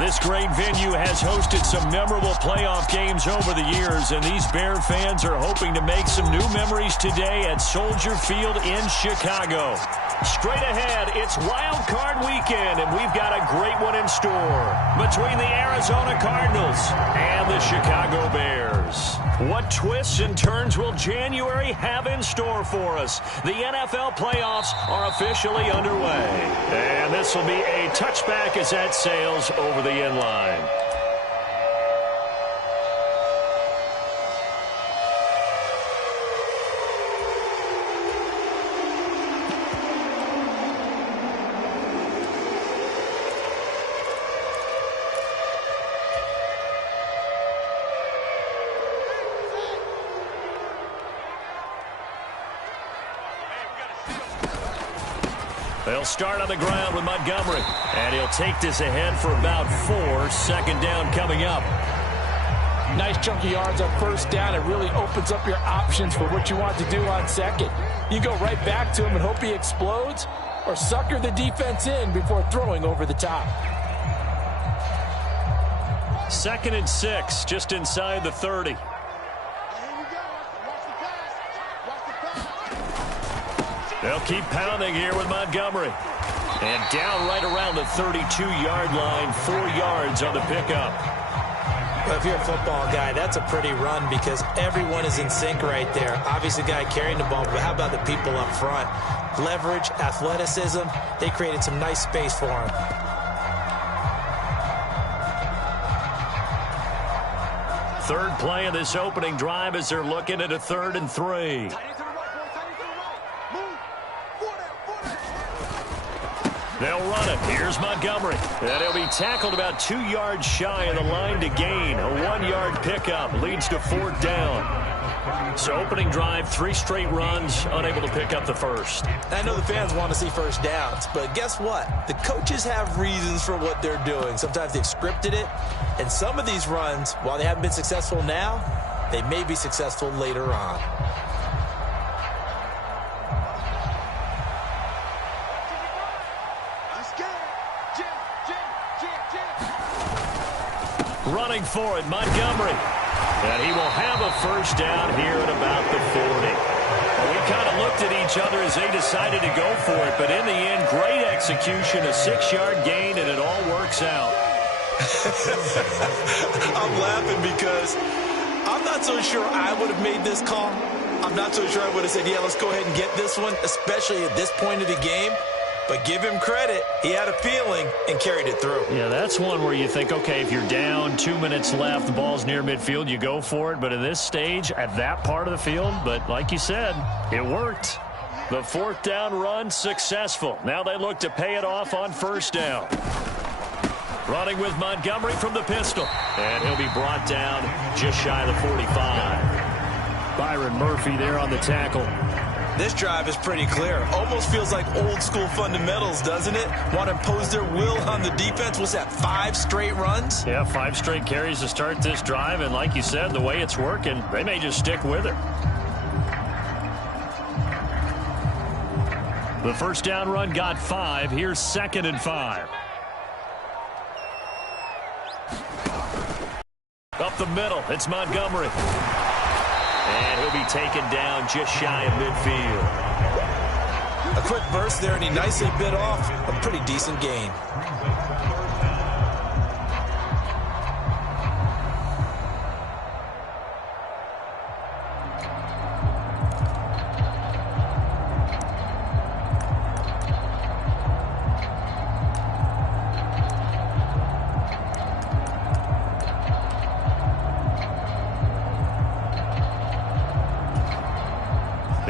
This great venue has hosted some memorable playoff games over the years, and these Bear fans are hoping to make some new memories today at Soldier Field in Chicago. Straight ahead, it's Wild Card Weekend, and we've got a great one in store between the Arizona Cardinals and the Chicago Bears. What twists and turns will January have in store for us? The NFL playoffs are officially underway, and this will be a touchback as that sails over the end line. They'll start on the ground with Montgomery, and he'll take this ahead for about 4. Second down coming up. Nice chunk of yards on first down. It really opens up your options for what you want to do on second. You go right back to him and hope he explodes, or sucker the defense in before throwing over the top. 2nd and 6, just inside the 30. They'll keep pounding here with Montgomery. And down right around the 32-yard line, 4 yards on the pickup. Well, if you're a football guy, that's a pretty run because everyone is in sync right there. Obviously, the guy carrying the ball, but how about the people up front? Leverage, athleticism, they created some nice space for him. Third play of this opening drive as they're looking at a 3rd and 3. They'll run it. Here's Montgomery. And he'll be tackled about 2 yards shy of the line to gain. A 1-yard pickup leads to 4th down. So opening drive, 3 straight runs, unable to pick up the first. I know the fans want to see first downs, but guess what? The coaches have reasons for what they're doing. Sometimes they've scripted it, and some of these runs, while they haven't been successful now, they may be successful later on. Running for it, Montgomery. And he will have a first down here at about the 40. Well, we kind of looked at each other as they decided to go for it, but in the end, great execution, a 6-yard gain, and it all works out. I'm laughing because I'm not so sure I would have made this call. I'm not so sure I would have said, yeah, let's go ahead and get this one, especially at this point of the game. But give him credit. He had a feeling and carried it through. Yeah, that's one where you think, okay, if you're down, 2 minutes left, the ball's near midfield, you go for it. But at this stage, at that part of the field, but like you said, it worked. The 4th down run successful. Now they look to pay it off on first down. Running with Montgomery from the pistol. And he'll be brought down just shy of the 45. Byron Murphy there on the tackle. This drive is pretty clear. Almost feels like old school fundamentals, doesn't it? Want to impose their will on the defense. Was that 5 straight runs? Yeah, 5 straight carries to start this drive. And like you said, the way it's working, they may just stick with it. The first down run got 5. Here's 2nd and 5. Up the middle, it's Montgomery. And he'll be taken down just shy of midfield. A quick burst there, and he nicely bit off a pretty decent gain.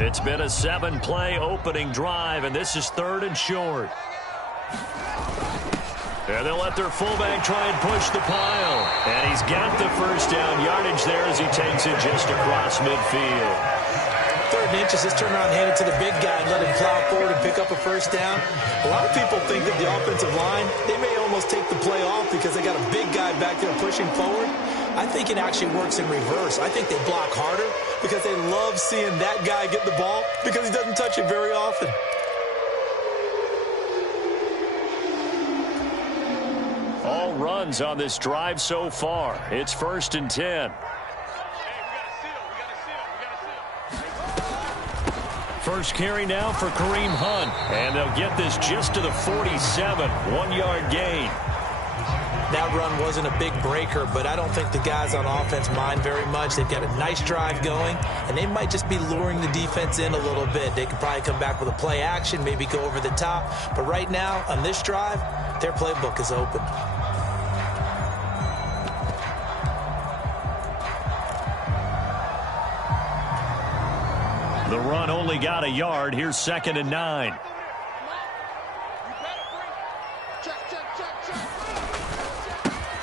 It's been a 7-play opening drive, and this is 3rd and short. And they'll let their fullback try and push the pile. And he's got the first down yardage there as he takes it just across midfield. 3rd and inches, just turn around and hand it to the big guy and let him plow forward and pick up a first down. A lot of people think that the offensive line, they may almost take the play off because they got a big guy back there pushing forward. I think it actually works in reverse. I think they block harder because they love seeing that guy get the ball because he doesn't touch it very often. runs on this drive so far. It's 1st and 10. First carry now for Kareem Hunt. And they'll get this just to the 47. 1-yard gain. That run wasn't a big breaker, but I don't think the guys on offense mind very much. They've got a nice drive going, and they might just be luring the defense in a little bit. They could probably come back with a play action, maybe go over the top. But right now, on this drive, their playbook is open. The run only got a yard. Here's 2nd and 9.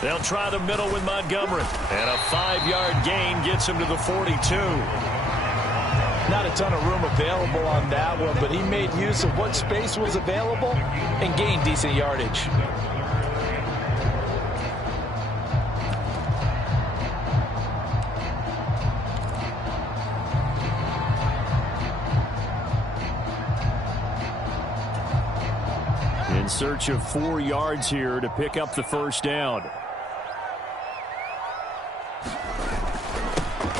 They'll try the middle with Montgomery. And a 5-yard gain gets him to the 42. Not a ton of room available on that one, but he made use of what space was available and gained decent yardage. In search of 4 yards here to pick up the first down.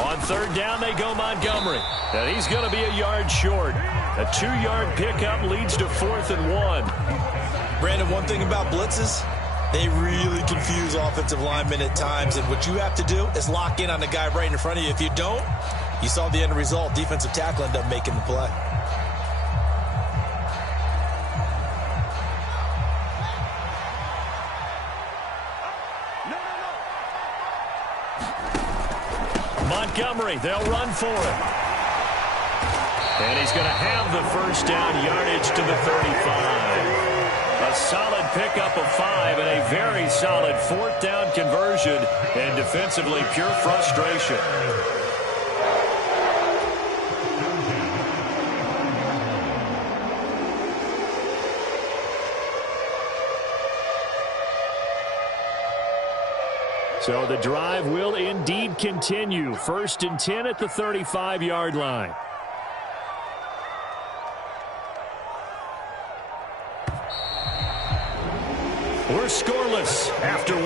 On 3rd down, they go Montgomery. And he's going to be a yard short. A 2-yard pickup leads to 4th and 1. Brandon, one thing about blitzes, they really confuse offensive linemen at times. And what you have to do is lock in on the guy right in front of you. If you don't, you saw the end result. Defensive tackle ended up making the play. Montgomery, they'll run for it. And he's going to have the first down, yardage to the 35. A solid pickup of 5 and a very solid 4th down conversion. And defensively, pure frustration. So the drive will indeed continue. 1st and 10 at the 35-yard line. We're scoreless after 1.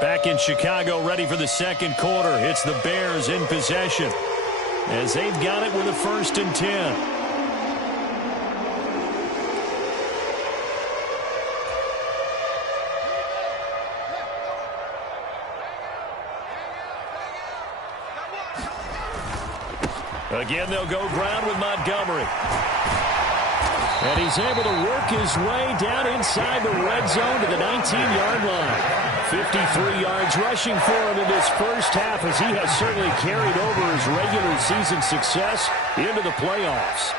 Back in Chicago, ready for the 2nd quarter. It's the Bears in possession as they've got it with a 1st and 10. Again, they'll go ground with Montgomery. And he's able to work his way down inside the red zone to the 19-yard line. 53 yards rushing for him in this first half, as he has certainly carried over his regular season success into the playoffs.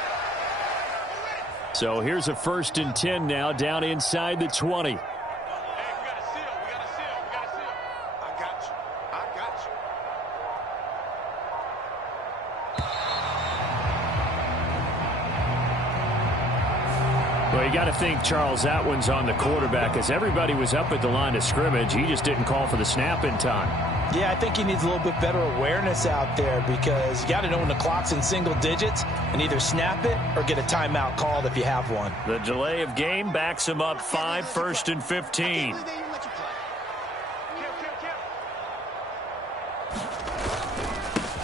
So here's a 1st and 10 now down inside the 20. Well, you got to think, Charles, that one's on the quarterback, as everybody was up at the line of scrimmage. He just didn't call for the snap in time. Yeah, I think he needs a little bit better awareness out there, because you got to know when the clock's in single digits and either snap it or get a timeout called if you have one. The delay of game backs him up 5, 1st and 15.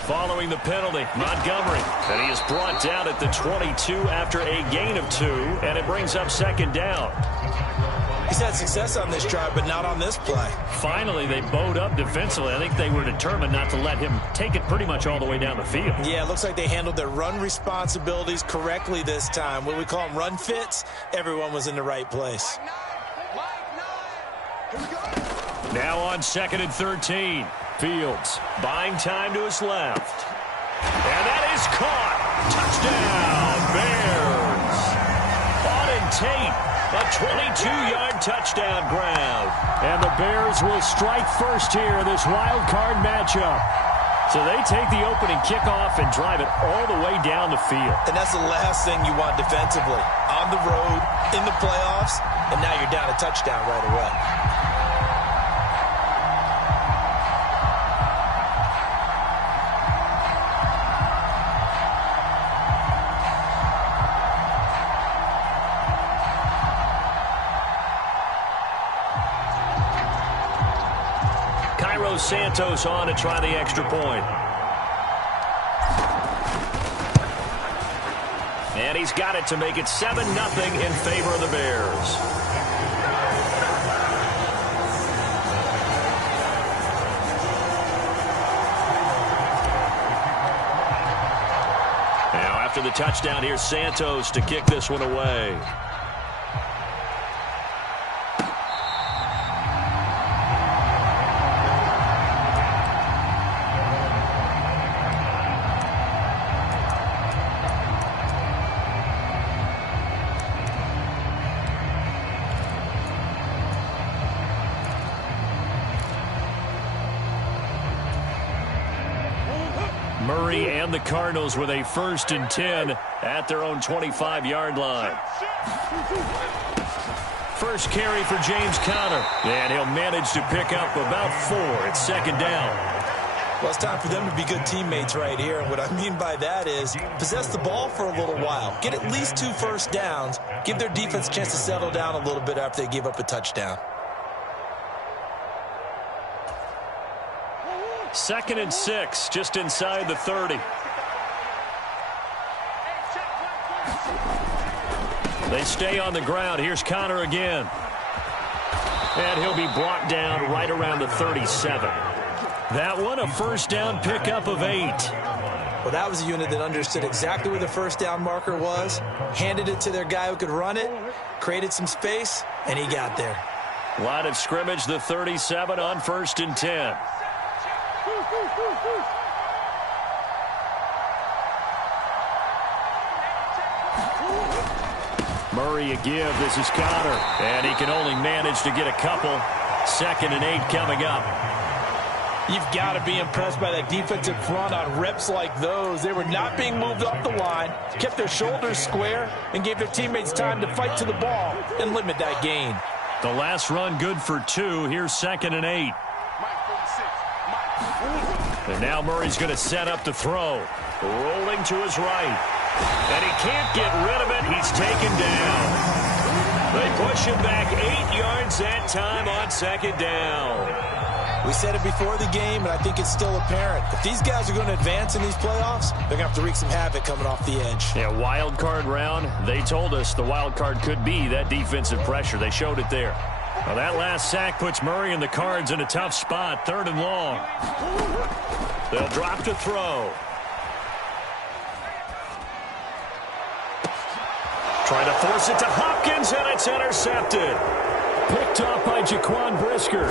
Following the penalty, Montgomery. And he is brought down at the 22 after a gain of 2, and it brings up 2nd down. He's had success on this drive, but not on this play. Finally, they bowed up defensively. I think they were determined not to let him take it pretty much all the way down the field. Yeah, it looks like they handled their run responsibilities correctly this time. What we call them run fits, everyone was in the right place. Now on 2nd and 13. Fields buying time to his left. And that is caught. Touchdown, Bears. Auden Tate, a 22-yard touchdown grab. And the Bears will strike first here in this wild card matchup. So they take the opening kickoff and drive it all the way down the field. And that's the last thing you want defensively. On the road, in the playoffs, and now you're down a touchdown right away. goes Santos on to try the extra point. And he's got it to make it 7-0 in favor of the Bears. Now after the touchdown, here's Santos to kick this one away. Murray and the Cardinals with a 1st and 10 at their own 25-yard line. First carry for James Conner, and he'll manage to pick up about 4 at 2nd down. Well, it's time for them to be good teammates right here. And what I mean by that is possess the ball for a little while. Get at least 2 first downs. Give their defense a chance to settle down a little bit after they give up a touchdown. 2nd and 6, just inside the 30. They stay on the ground. Here's Conner again. And he'll be brought down right around the 37. That one, a 1st down pickup of 8. Well, that was a unit that understood exactly where the 1st down marker was, handed it to their guy who could run it, created some space, and he got there. Line of scrimmage, the 37 on 1st and 10. Murray a give. This is Conner. And he can only manage to get a couple. 2nd and 8 coming up. You've got to be impressed by that defensive front on reps like those. They were not being moved up the line, kept their shoulders square, and gave their teammates time to fight to the ball and limit that gain. The last run good for 2. Here's 2nd and 8. And now Murray's going to set up to throw. Rolling to his right. And he can't get rid of it. He's taken down. They push him back 8 yards that time on 2nd down. We said it before the game, and I think it's still apparent. If these guys are going to advance in these playoffs, they're going to have to wreak some havoc coming off the edge. Yeah, wild card round. They told us the wild card could be that defensive pressure. They showed it there. Well, that last sack puts Murray and the Cards in a tough spot. 3rd and long. They'll drop to throw. Trying to force it to Hopkins, and it's intercepted. Picked off by Jaquan Brisker.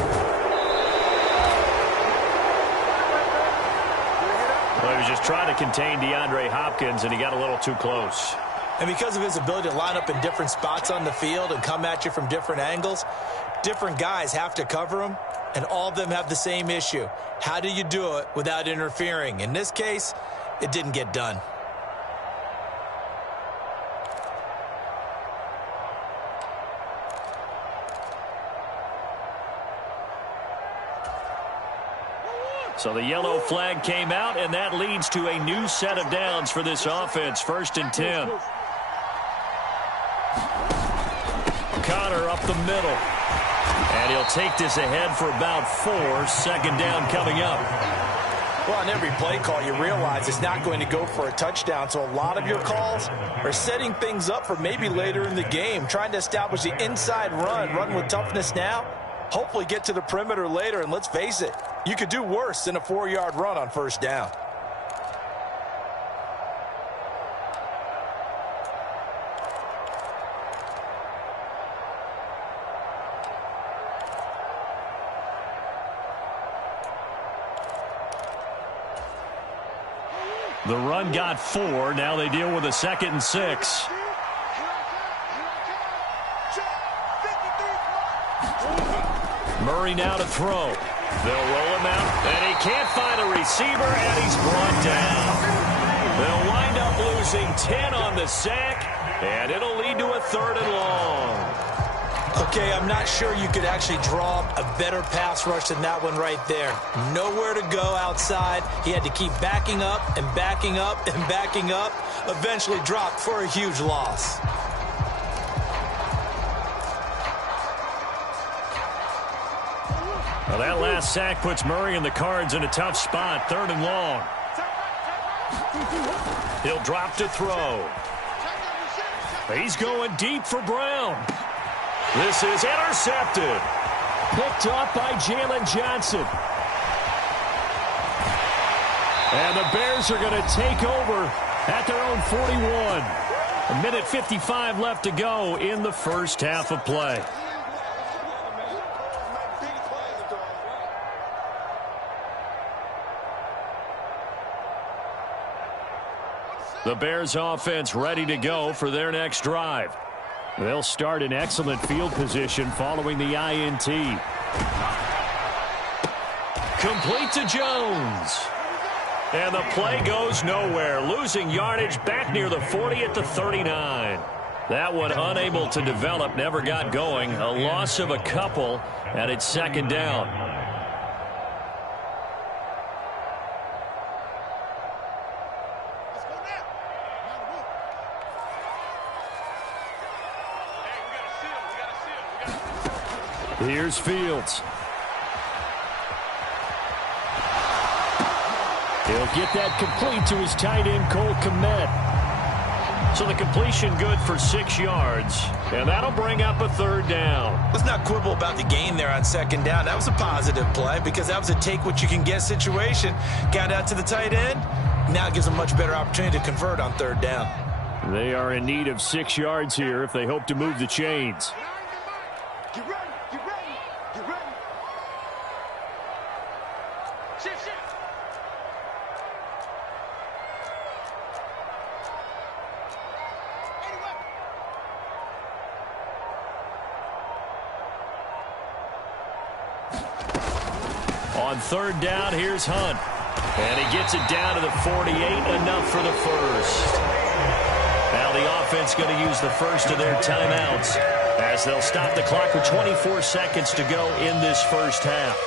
Well, he was just trying to contain DeAndre Hopkins, and he got a little too close. And because of his ability to line up in different spots on the field and come at you from different angles, different guys have to cover him, and all of them have the same issue. How do you do it without interfering? In this case, it didn't get done. So the yellow flag came out, and that leads to a new set of downs for this offense. 1st and 10. Conner up the middle. And he'll take this ahead for about 4. 2nd down coming up. Well, on every play call, you realize it's not going to go for a touchdown. So a lot of your calls are setting things up for maybe later in the game, trying to establish the inside run with toughness now. Hopefully get to the perimeter later, and let's face it, you could do worse than a 4-yard run on 1st down. The run got 4. Now they deal with a 2nd and 6. Murray now to throw. They'll roll him out, and he can't find a receiver, and he's brought down. They'll wind up losing 10 on the sack, and it'll lead to a 3rd and long. Okay, I'm not sure you could actually draw a better pass rush than that one right there. Nowhere to go outside. He had to keep backing up and backing up and backing up. Eventually dropped for a huge loss. Well, that last sack puts Murray and the Cards in a tough spot, 3rd and long. He'll drop to throw. He's going deep for Brown. This is intercepted. Picked off by Jalen Johnson. And the Bears are going to take over at their own 41. 1:55 left to go in the first half of play. The Bears offense ready to go for their next drive. They'll start in excellent field position following the INT. Complete to Jones. And the play goes nowhere. Losing yardage back near the 40 at the 39. That one unable to develop, never got going. A loss of a couple, and it's 2nd down. Here's Fields. He'll get that complete to his tight end, Cole Kmet. So the completion good for 6 yards, and that'll bring up a 3rd down. Let's not quibble about the gain there on 2nd down. That was a positive play because that was a take-what-you-can-get situation. Got out to the tight end. Now it gives them a much better opportunity to convert on 3rd down. They are in need of 6 yards here if they hope to move the chains. On 3rd down, here's Hunt. And he gets it down to the 48, enough for the first. Now the offense going to use the first of their timeouts as they'll stop the clock with 24 seconds to go in this first half.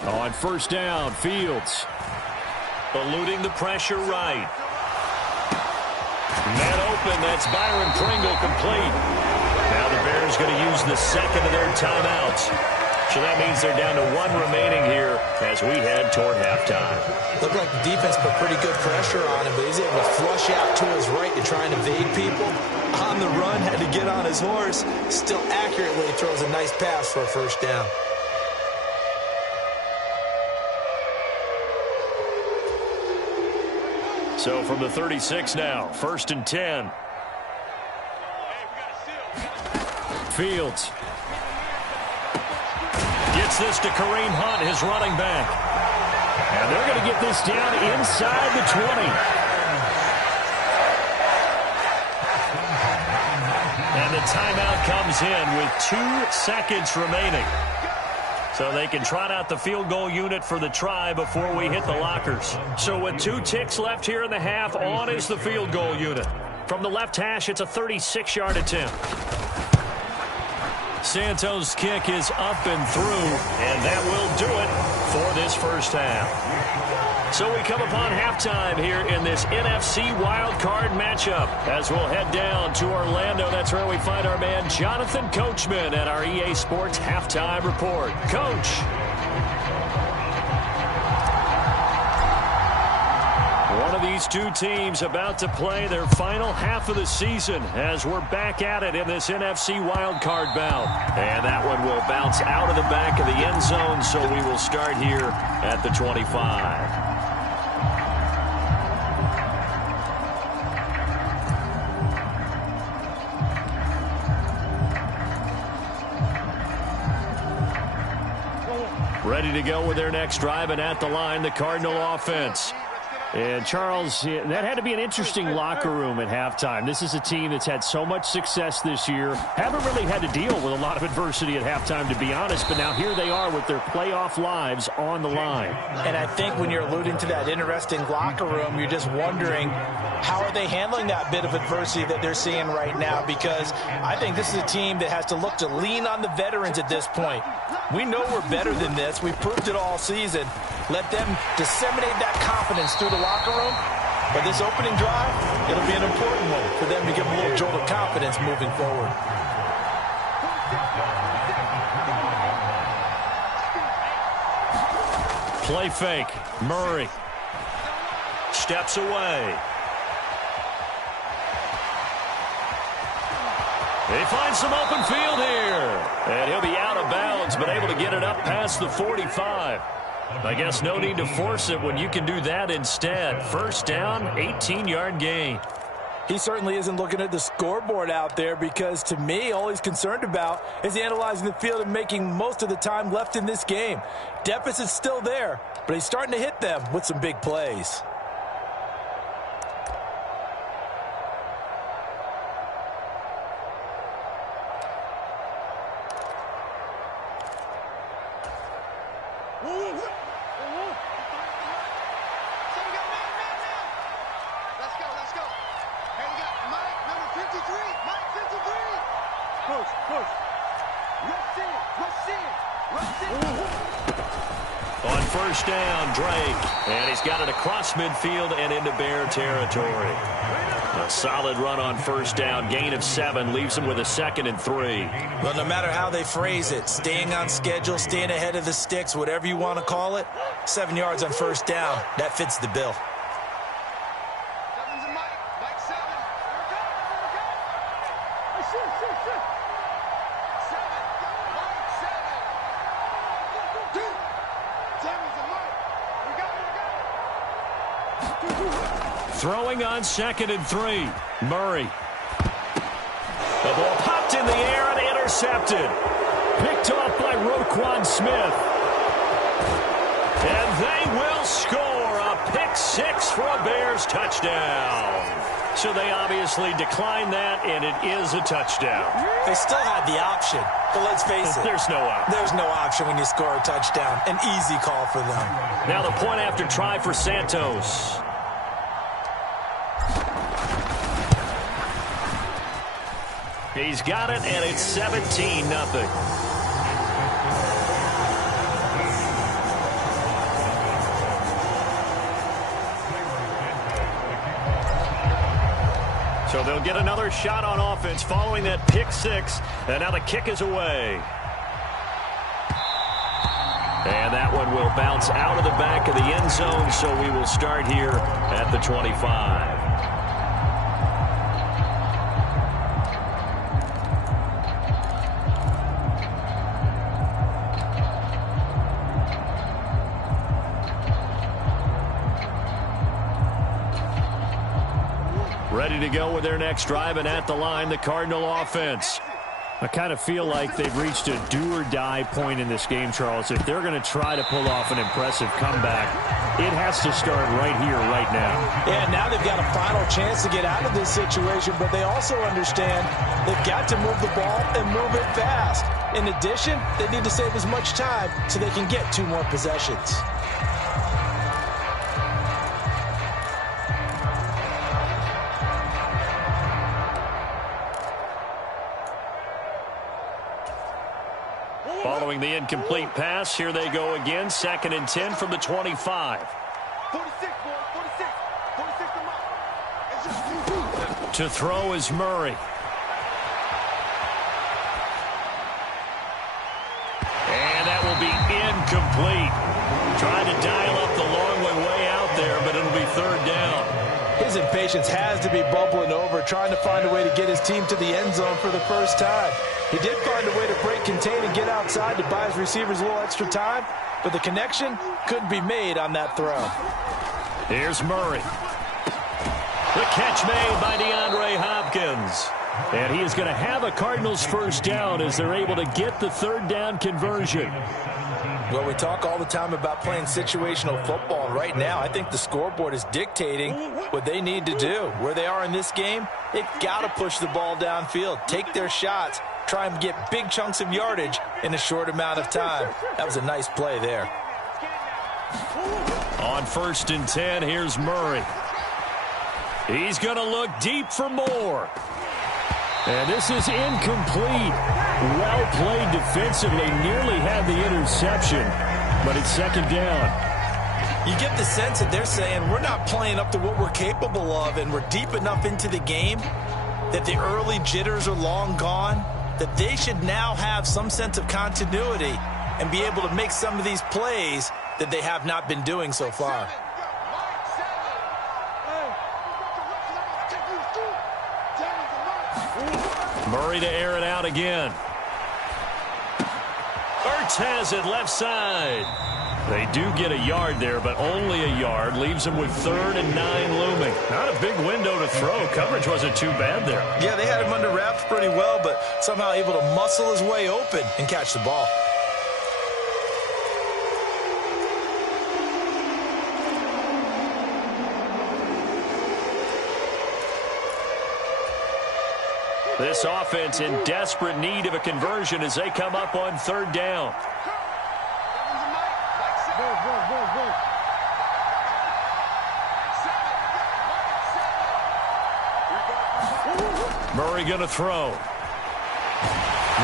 On 1st down, Fields. Eluding the pressure right. Man open, that's Byron Pringle complete. Now the Bears going to use the 2nd of their timeouts. So that means they're down to 1 remaining here as we head toward halftime. Looked like the defense put pretty good pressure on him, but he's able to flush out to his right to try and evade people. On the run, had to get on his horse. Still accurately throws a nice pass for a 1st down. So from the 36 now, 1st and 10. Fields gets this to Kareem Hunt, his running back. And they're going to get this down inside the 20. And the timeout comes in with 2 seconds remaining. So they can trot out the field goal unit for the try before we hit the lockers. So with 2 ticks left here in the half, on is the field goal unit. From the left hash, it's a 36-yard attempt. Santos' kick is up and through, and that will do it for this first half. So we come upon halftime here in this NFC wildcard matchup as we'll head down to Orlando. That's where we find our man Jonathan Coachman at our EA Sports Halftime Report. Coach. One of these 2 teams about to play their final half of the season as we're back at it in this NFC wildcard bout. And that one will bounce out of the back of the end zone, so we will start here at the 25. Ready to go with their next drive, and at the line, the Cardinal offense. And, Charles, that had to be an interesting locker room at halftime. This is a team that's had so much success this year. Haven't really had to deal with a lot of adversity at halftime, to be honest. But now here they are with their playoff lives on the line. And I think when you're alluding to that interesting locker room, you're just wondering how are they handling that bit of adversity that they're seeing right now? Because I think this is a team that has to look to lean on the veterans at this point. We know we're better than this. We've proved it all season. Let them disseminate that confidence through the locker room. But this opening drive, it'll be an important one for them to give them a little jolt of confidence moving forward. Play fake. Murray steps away. He finds some open field here. And he'll be out of bounds, but able to get it up past the 45. I guess no need to force it when you can do that instead. First down, 18-yard gain. He certainly isn't looking at the scoreboard out there because, to me, all he's concerned about is analyzing the field and making most of the time left in this game. Deficit's still there, but he's starting to hit them with some big plays. On first down, Drake. And he's got it across midfield and into Bear territory. A solid run on first down. Gain of 7 leaves him with a 2nd and 3. Well, no matter how they phrase it, staying on schedule, staying ahead of the sticks, whatever you want to call it, 7 yards on first down, that fits the bill. Throwing on 2nd and 3. Murray. The ball popped in the air and intercepted. Picked off by Roquan Smith. And they will score a pick 6 for a Bears touchdown. So they obviously declined that, and it is a touchdown. They still had the option, but let's face it. There's no option. There's no option when you score a touchdown. An easy call for them. Now the point after try for Santos. He's got it, and it's 17-0. So they'll get another shot on offense following that pick 6, and now the kick is away. And that one will bounce out of the back of the end zone, so we will start here at the 25. Ready to go with their next drive, and at the line, the Cardinal offense. I kind of feel like they've reached a do-or-die point in this game, Charles. If they're going to try to pull off an impressive comeback, it has to start right here, right now. Yeah, now they've got a final chance to get out of this situation, but they also understand they've got to move the ball and move it fast. In addition, they need to save as much time so they can get 2 more possessions. Following the incomplete pass, here they go again. 2nd and 10 from the 25. 46, boy, 46. 46 to To throw is Murray. And that will be incomplete. Trying to dial up the long way out there, but it'll be 3rd down. His impatience has to be bubbling over, trying to find a way to get his team to the end zone for the first time. He did find a way to break contain and get outside to buy his receivers a little extra time, but the connection couldn't be made on that throw. Here's Murray. The catch made by DeAndre Hopkins. And he is going to have a Cardinals first down as they're able to get the 3rd down conversion. Well, we talk all the time about playing situational football. Right now, I think the scoreboard is dictating what they need to do. Where they are in this game, they've got to push the ball downfield, take their shots, try and get big chunks of yardage in a short amount of time. That was a nice play there. On 1st and 10, here's Murray. He's going to look deep for more. And this is incomplete. Well played defensively. Nearly had the interception, but it's 2nd down. You get the sense that they're saying we're not playing up to what we're capable of, and we're deep enough into the game that the early jitters are long gone, that they should now have some sense of continuity and be able to make some of these plays that they have not been doing so far. Murray to air it out again. Ertz has it left side. They do get a yard there, but only a yard. Leaves them with 3rd and 9 looming. Not a big window to throw. Coverage wasn't too bad there. Yeah, they had him under wraps pretty well, but somehow able to muscle his way open and catch the ball. This offense in desperate need of a conversion as they come up on 3rd down. Murray going to throw.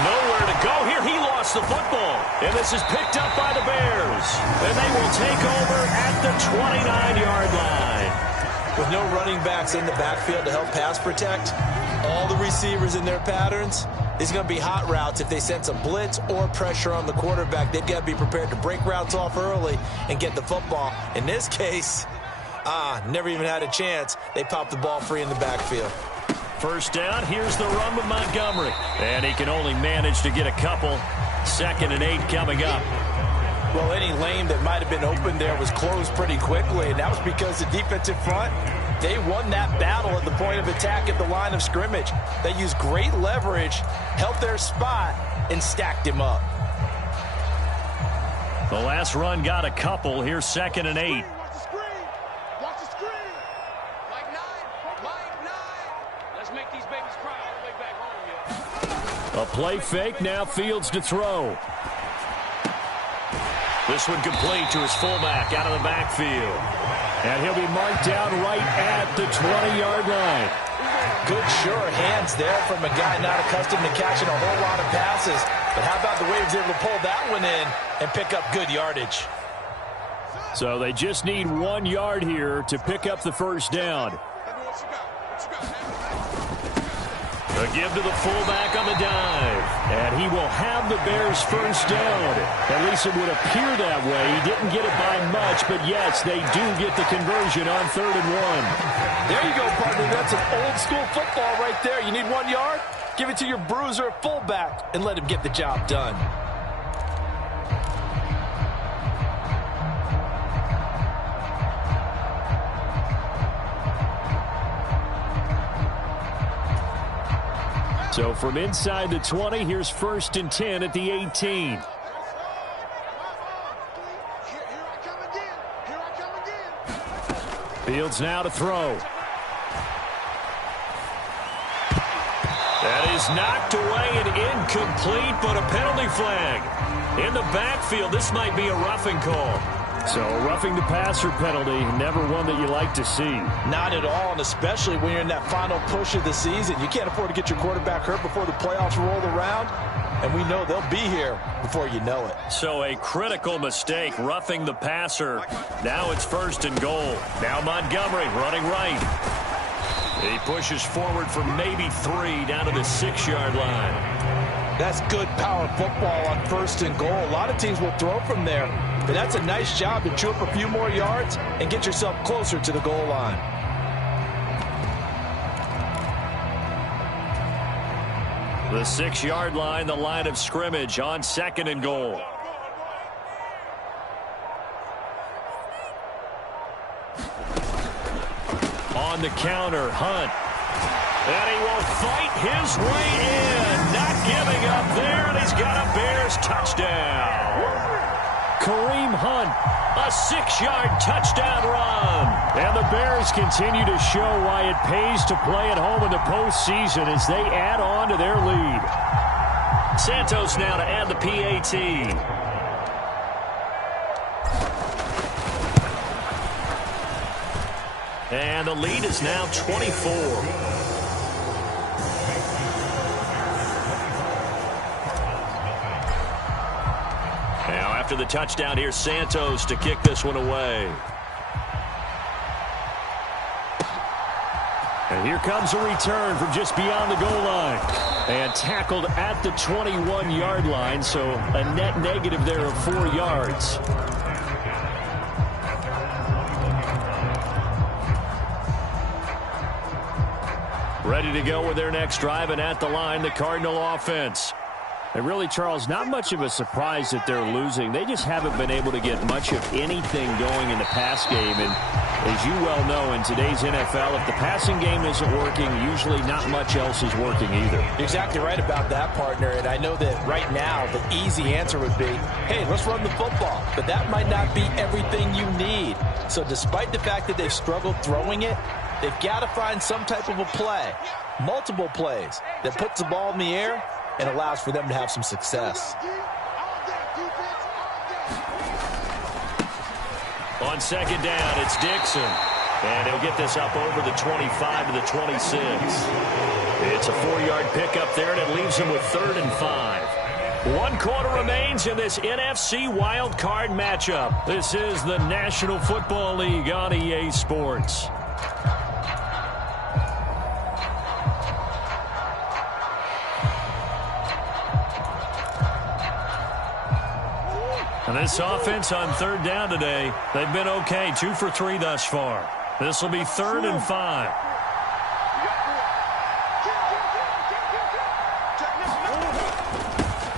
Nowhere to go here. He lost the football. And this is picked up by the Bears. And they will take over at the 29-yard line. With no running backs in the backfield to help pass protect, all the receivers in their patterns, it's going to be hot routes. If they sense a blitz or pressure on the quarterback, they've got to be prepared to break routes off early and get the football. In this case, never even had a chance. They popped the ball free in the backfield. 1st down, here's the run with Montgomery. And he can only manage to get a couple. 2nd and 8 coming up. Well, any lane that might have been open there was closed pretty quickly, and that was because the defensive front, they won that battle at the point of attack at the line of scrimmage. They used great leverage, held their spot, and stacked him up. The last run got a couple. Here's 2nd and 8. Watch the screen. Watch the screen. Like nine. Let's make these babies cry all the way back home, yo. A play fake, now Fields to throw. This one complete to his fullback out of the backfield. And he'll be marked down right at the 20-yard line. Good, sure hands there from a guy not accustomed to catching a whole lot of passes. But how about the way he was able to pull that one in and pick up good yardage? So they just need 1 yard here to pick up the 1st down. A give to the fullback on the dive. And he will have the Bears 1st down. At least it would appear that way. He didn't get it by much, but yes, they do get the conversion on 3rd and 1. There you go, partner. That's an old-school football right there. You need 1 yard? Give it to your bruiser fullback and let him get the job done. So from inside the 20, here's 1st and 10 at the 18. Here I come again. Fields now to throw. That is knocked away and incomplete, but a penalty flag. In the backfield, this might be a roughing call. So roughing the passer penalty, never one that you like to see. Not at all, and especially when you're in that final push of the season. You can't afford to get your quarterback hurt before the playoffs roll around, and we know they'll be here before you know it. So a critical mistake, roughing the passer. Now it's 1st and goal. Now Montgomery running right. He pushes forward for maybe 3 down to the 6-yard line. That's good power football on 1st and goal. A lot of teams will throw from there, but that's a nice job to chew up a few more yards and get yourself closer to the goal line. The 6-yard line, the line of scrimmage on 2nd and goal. On the counter, Hunt. And he will fight his way in. Not giving up there, and he's got a Bears touchdown. Kareem Hunt. A 6-yard touchdown run. And the Bears continue to show why it pays to play at home in the postseason as they add on to their lead. Santos now to add the PAT. And the lead is now 24. Now after the touchdown, here's Santos to kick this one away. And here comes a return from just beyond the goal line. And tackled at the 21-yard line, so a net negative there of 4 yards. Ready to go with their next drive, and at the line, the Cardinal offense. And really, Charles, not much of a surprise that they're losing. They just haven't been able to get much of anything going in the pass game. And as you well know, in today's NFL, if the passing game isn't working, usually not much else is working either. You're exactly right about that, partner. And I know that right now the easy answer would be, hey, let's run the football. But that might not be everything you need. So despite the fact that they've struggled throwing it, they've got to find some type of a play, multiple plays, that puts the ball in the air and allows for them to have some success. On second down, it's Dixon. And he'll get this up over the 25 to the 26. It's a 4-yard pickup there, and it leaves him with 3rd and 5. 1 quarter remains in this NFC Wild Card matchup. This is the National Football League on EA Sports. And this offense on 3rd down today, they've been okay. 2 for 3 thus far. This will be 3rd and 5.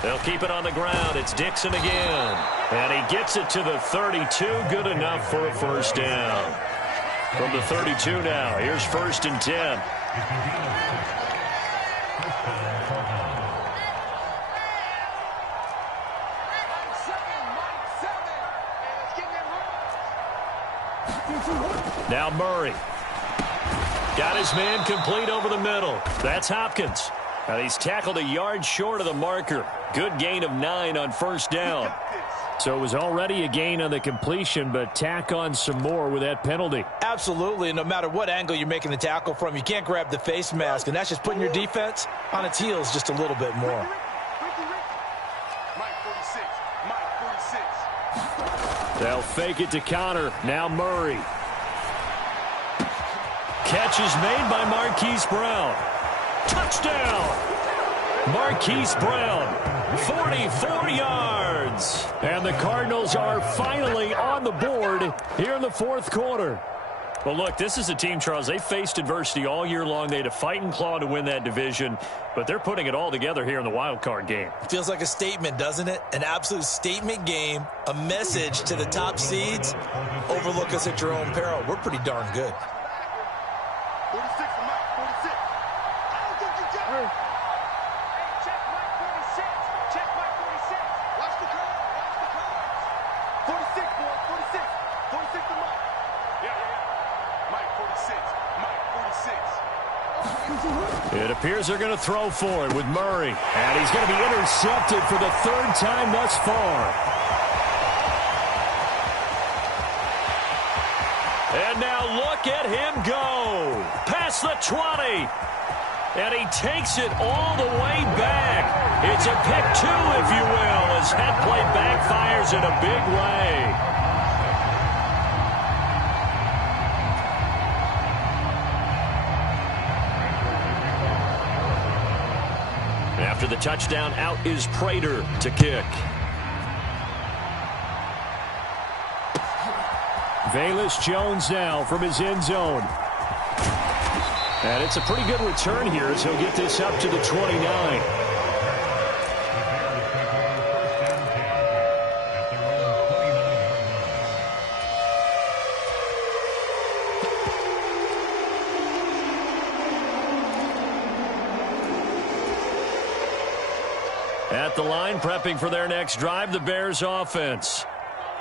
They'll keep it on the ground. It's Dixon again. And he gets it to the 32. Good enough for a first down. From the 32 now, here's 1st and 10. Now Murray. Got his man complete over the middle. That's Hopkins. And he's tackled a yard short of the marker. Good gain of 9 on 1st down. So it was already a gain on the completion, but tack on some more with that penalty. Absolutely, and no matter what angle you're making the tackle from, you can't grab the face mask, and that's just putting your defense on its heels just a little bit more. They'll fake it to Connor. Now Murray. Catch is made by Marquise Brown. Touchdown! Marquise Brown, 44 yards. And the Cardinals are finally on the board here in the 4th quarter. Well, look, this is a team, Charles, they faced adversity all year long. They had to fight and claw to win that division, but they're putting it all together here in the wild card game. Feels like a statement, doesn't it? An absolute statement game, a message to the top seeds. Overlook us at your own peril. We're pretty darn good. 46, Mike, 46. Check Mike 46. Check Mike 46. Watch the card. Watch the card. 46, boy. 46. 46 to Mike. Yeah. Mike 46. Mike 46. It appears they're going to throw for it with Murray. And he's going to be intercepted for the 3rd time thus far. And now look at him go. Past the 20. And he takes it all the way back. It's a pick 2, if you will, as that play backfires in a big way. After the touchdown, out is Prater to kick. Velus Jones now from his end zone. And it's a pretty good return here as he'll get this up to the 29. At the line, prepping for their next drive, the Bears offense.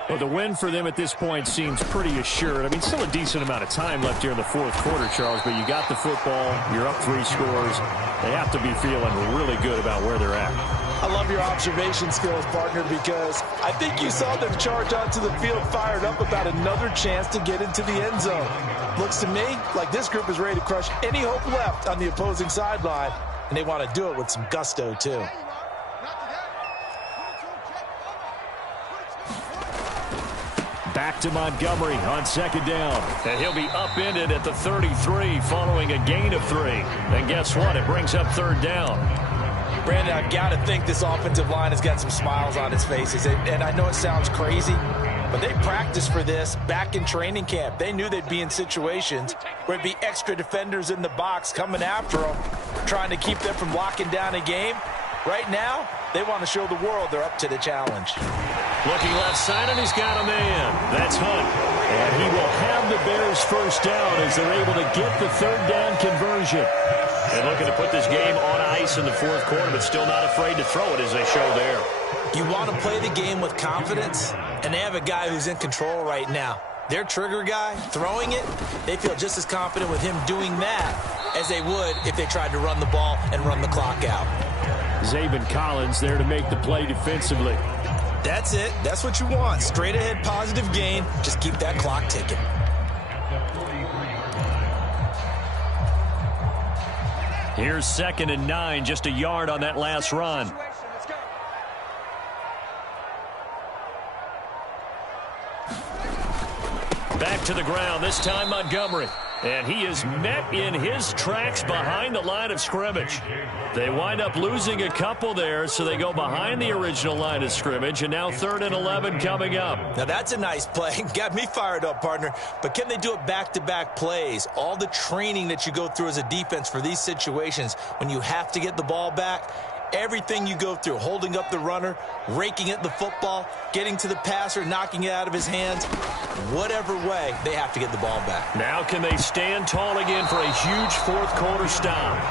Well, the win for them at this point seems pretty assured. I mean, still a decent amount of time left here in the fourth quarter, Charles, but you got the football, you're up 3 scores. They have to be feeling really good about where they're at. I love your observation skills, partner, because I think you saw them charge onto the field fired up about another chance to get into the end zone. Looks to me like this group is ready to crush any hope left on the opposing sideline, and they want to do it with some gusto, too. Back to Montgomery on second down. And he'll be upended at the 33 following a gain of 3. And guess what? It brings up third down. Brandon, I've got to think this offensive line has got some smiles on its faces. And I know it sounds crazy, but they practiced for this back in training camp. They knew they'd be in situations where it'd be extra defenders in the box coming after them, trying to keep them from locking down a game. Right now, they want to show the world they're up to the challenge. Looking left side, and he's got a man. That's Hunt. And he will have the Bears first down as they're able to get the third down conversion. And looking to put this game on ice in the fourth quarter, but still not afraid to throw it as they show there. You want to play the game with confidence, and they have a guy who's in control right now. Their trigger guy, throwing it, they feel just as confident with him doing that as they would if they tried to run the ball and run the clock out. Zaven Collins there to make the play defensively. That's it. That's what you want. Straight ahead, positive gain. Just keep that clock ticking. Here's 2nd and 9, just a yard on that last run. Back to the ground, this time Montgomery. And he is met in his tracks behind the line of scrimmage. They wind up losing a couple there, so they go behind the original line of scrimmage, and now 3rd and 11 coming up. Now that's a nice play. Got me fired up, partner. But can they do it back-to-back plays? All the training that you go through as a defense for these situations, when you have to get the ball back, everything you go through, holding up the runner, raking at the football, getting to the passer, knocking it out of his hands, whatever way, they have to get the ball back. Now can they stand tall again for a huge fourth quarter stop?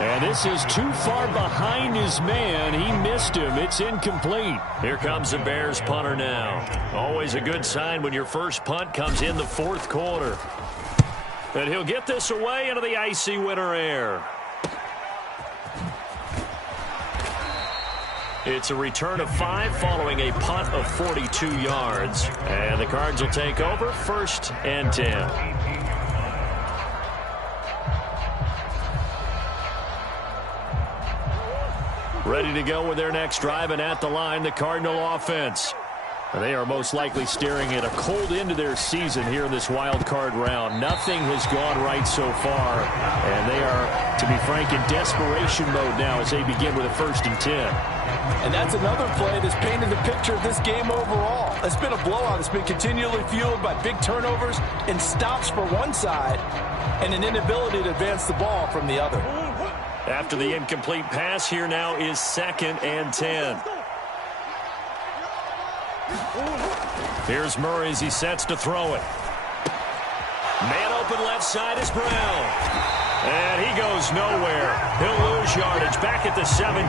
And this is too far behind his man. He missed him. It's incomplete. Here comes the Bears punter now. Always a good sign when your first punt comes in the fourth quarter. And he'll get this away into the icy winter air. It's a return of 5 following a punt of 42 yards. And the Cards will take over 1st and 10. Ready to go with their next drive, and at the line, the Cardinal offense. They are most likely staring at a cold end to their season here in this wild card round. Nothing has gone right so far, and they are, to be frank, in desperation mode now as they begin with a 1st and 10. And that's another play that's painted the picture of this game overall. It's been a blowout. It's been continually fueled by big turnovers and stops for one side and an inability to advance the ball from the other. After the incomplete pass, here now is 2nd and 10. Here's Murray as he sets to throw it. Man open left side is Brown. And he goes nowhere. He'll lose yardage back at the 17.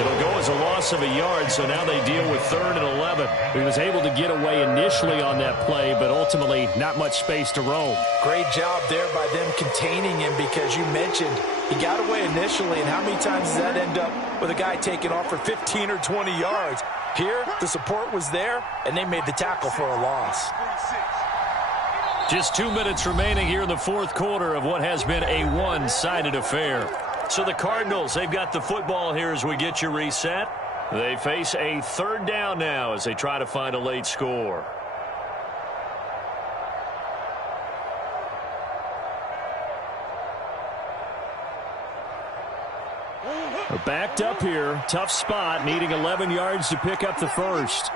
It'll go as a loss of a yard, so now they deal with 3rd and 11. He was able to get away initially on that play, but ultimately not much space to roam. Great job there by them containing him, because you mentioned he got away initially, and how many times does that end up with a guy taking off for 15 or 20 yards? Here, the support was there, and they made the tackle for a loss. Just 2 minutes remaining here in the fourth quarter of what has been a one-sided affair. So the Cardinals, they've got the football here as we get you reset. They face a 3rd down now as they try to find a late score. Backed up here, tough spot, needing 11 yards to pick up the first.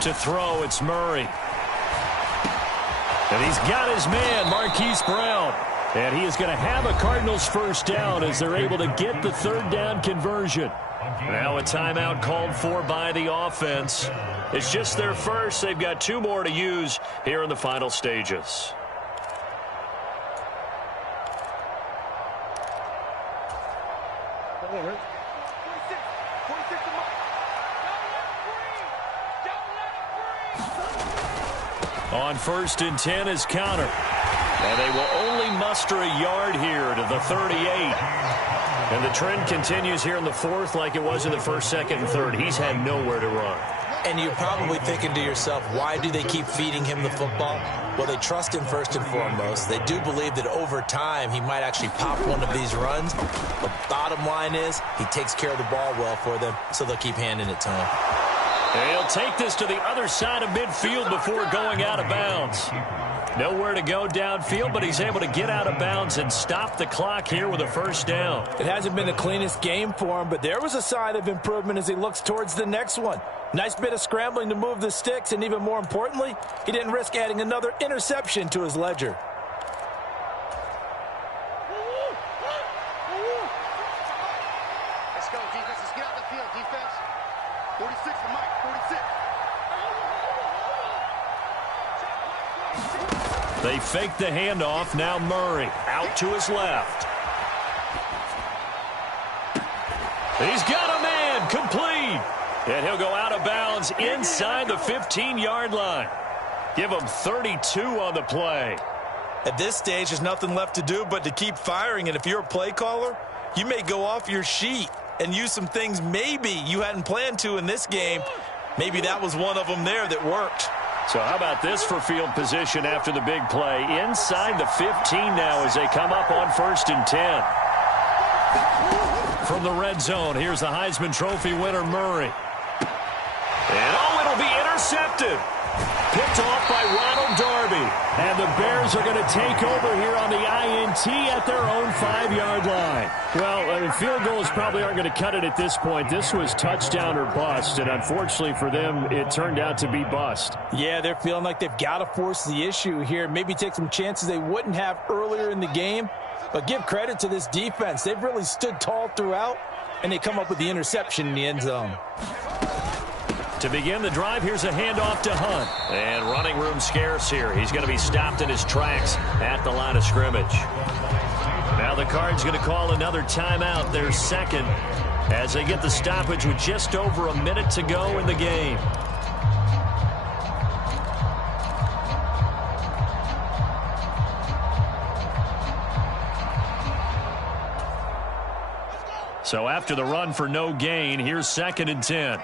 To throw, it's Murray. And he's got his man, Marquise Brown. And he is going to have a Cardinals first down as they're able to get the 3rd down conversion. Now a timeout called for by the offense. It's just their first. They've got 2 more to use here in the final stages. on, right? 46. 46 to Mike. On 1st and 10 is counter. And they will only muster a yard here to the 38. And the trend continues here in the 4th like it was in the 1st, 2nd, and 3rd. He's had nowhere to run. And you're probably thinking to yourself, why do they keep feeding him the football? Well, they trust him first and foremost. They do believe that over time he might actually pop one of these runs. But bottom line is he takes care of the ball well for them, so they'll keep handing it to him. And he'll take this to the other side of midfield before going out of bounds. Nowhere to go downfield, but he's able to get out of bounds and stop the clock here with a 1st down. It hasn't been the cleanest game for him, but there was a sign of improvement as he looks towards the next one. Nice bit of scrambling to move the sticks, and even more importantly, he didn't risk adding another interception to his ledger. Let's go, defense. Let's get out the field, defense. 46 to Mike. 46. They fake the handoff. Now Murray out to his left. He's got a man complete. And he'll go out of bounds inside the 15-yard line. Give him 32 on the play. At this stage, there's nothing left to do but to keep firing. And if you're a play caller, you may go off your sheet and use some things maybe you hadn't planned to in this game. Maybe that was one of them there that worked. So how about this for field position after the big play? Inside the 15 now as they come up on 1st and 10. From the red zone, here's the Heisman Trophy winner, Murray. And it'll be intercepted. Picked off by Ronald Darby. And the Bears are going to take over here on the INT at their own 5-yard line. Well, field goals probably aren't going to cut it at this point. This was touchdown or bust, and unfortunately for them, it turned out to be bust. Yeah, they're feeling like they've got to force the issue here. Maybe take some chances they wouldn't have earlier in the game. But give credit to this defense. They've really stood tall throughout, and they come up with the interception in the end zone. To begin the drive, here's a handoff to Hunt. And running room scarce here. He's going to be stopped in his tracks at the line of scrimmage. Now the Cards going to call another timeout, their 2nd, as they get the stoppage with just over a minute to go in the game. So after the run for no gain, here's 2nd and 10.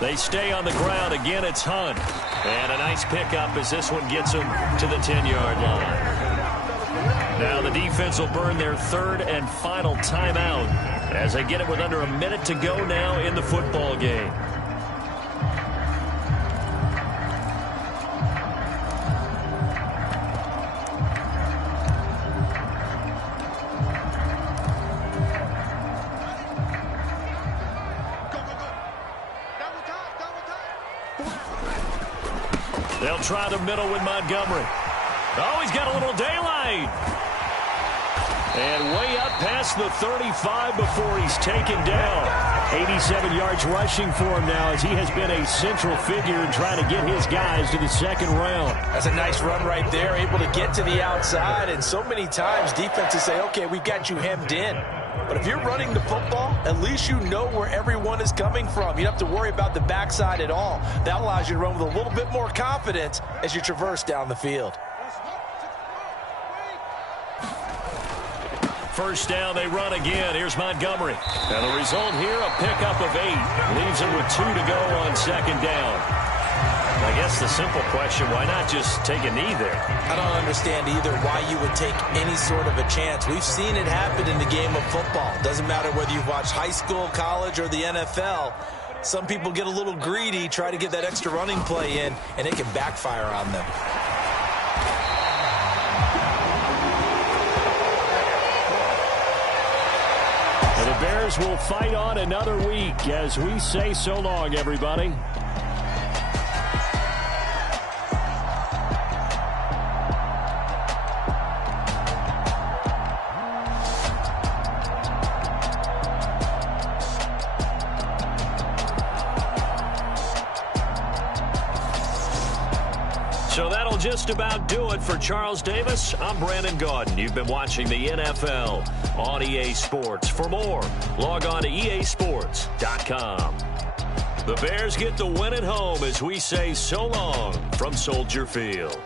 They stay on the ground. Again, it's Hunt. And a nice pickup as this one gets him to the 10-yard line. Now the defense will burn their 3rd and final timeout as they get it with under a minute to go now in the football game. They'll try the middle with Montgomery. Oh, he's got a little daylight. And way up past the 35 before he's taken down. 87 yards rushing for him now as he has been a central figure in trying to get his guys to the 2nd round. That's a nice run right there, able to get to the outside. And so many times defenses say, okay, we've got you hemmed in. But if you're running the football, at least you know where everyone is coming from. You don't have to worry about the backside at all. That allows you to run with a little bit more confidence as you traverse down the field. 1st down, they run again. Here's Montgomery. And the result here, a pickup of 8. Leaves him with 2 to go on 2nd down. I guess the simple question, why not just take a knee there? I don't understand either why you would take any sort of a chance. We've seen it happen in the game of football. Doesn't matter whether you've watched high school, college, or the NFL. Some people get a little greedy, try to get that extra running play in, and it can backfire on them. And the Bears will fight on another week as we say so long, everybody. So that'll just about do it for Charles Davis. I'm Brandon Gaudin. You've been watching the NFL on EA Sports. For more, log on to easports.com. The Bears get the win at home as we say so long from Soldier Field.